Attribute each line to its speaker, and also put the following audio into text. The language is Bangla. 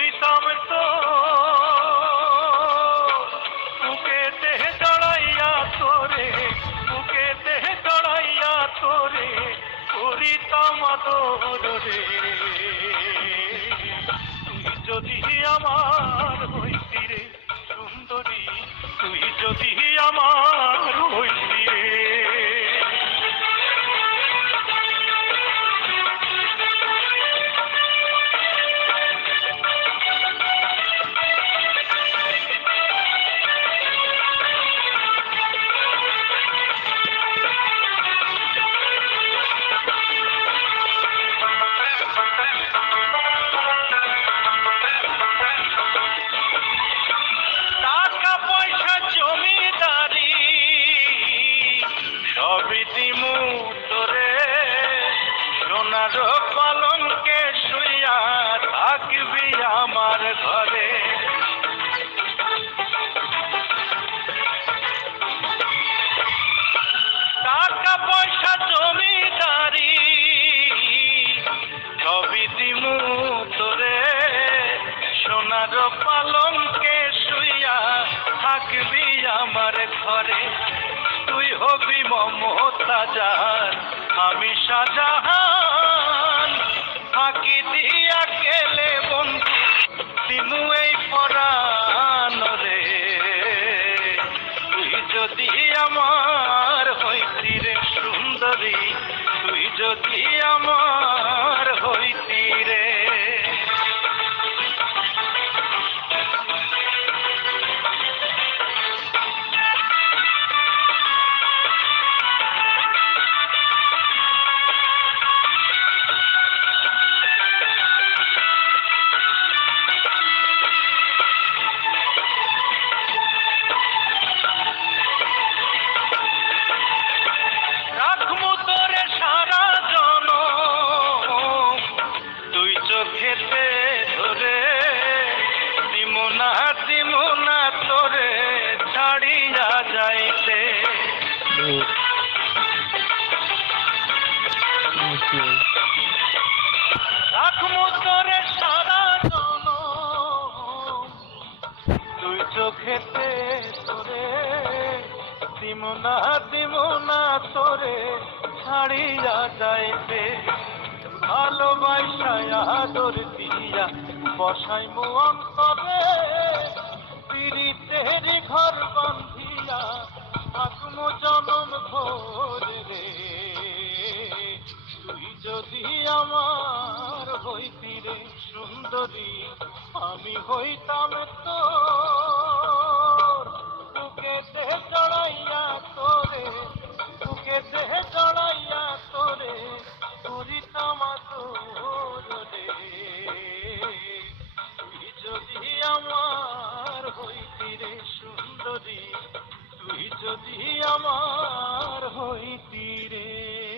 Speaker 1: कोई समझो আমার ঘরে। তুই হবি মমতা যার আমি শাহজাহান। ফাঁকি দিয়া গেলে বন্ধু, দিনু এই পরাণ রে। তুই যদি আমার হইতি রে সুন্দরী, তুই যদি আমার তুই চোখেতে ধরে দিমুনা দিমুনা তোরে ছাড়িয়া যাইতে ভালোবাসায় আদর দিয়া বসাই মু অন্তরে, পিড়িতের ঘর বান্ধিয়া থাকমু জনম ভোরে যদি আমার হইতি রে সুন্দরী, আমি হইতাম তোর। বুকে দেহ জড়াইয়া তোরে, বুকে দেহ জড়াইয়া তোরে, করিতাম তোর তুই যদি আমার হইতি রে সুন্দরী, তুই যদি আমার হইতি রে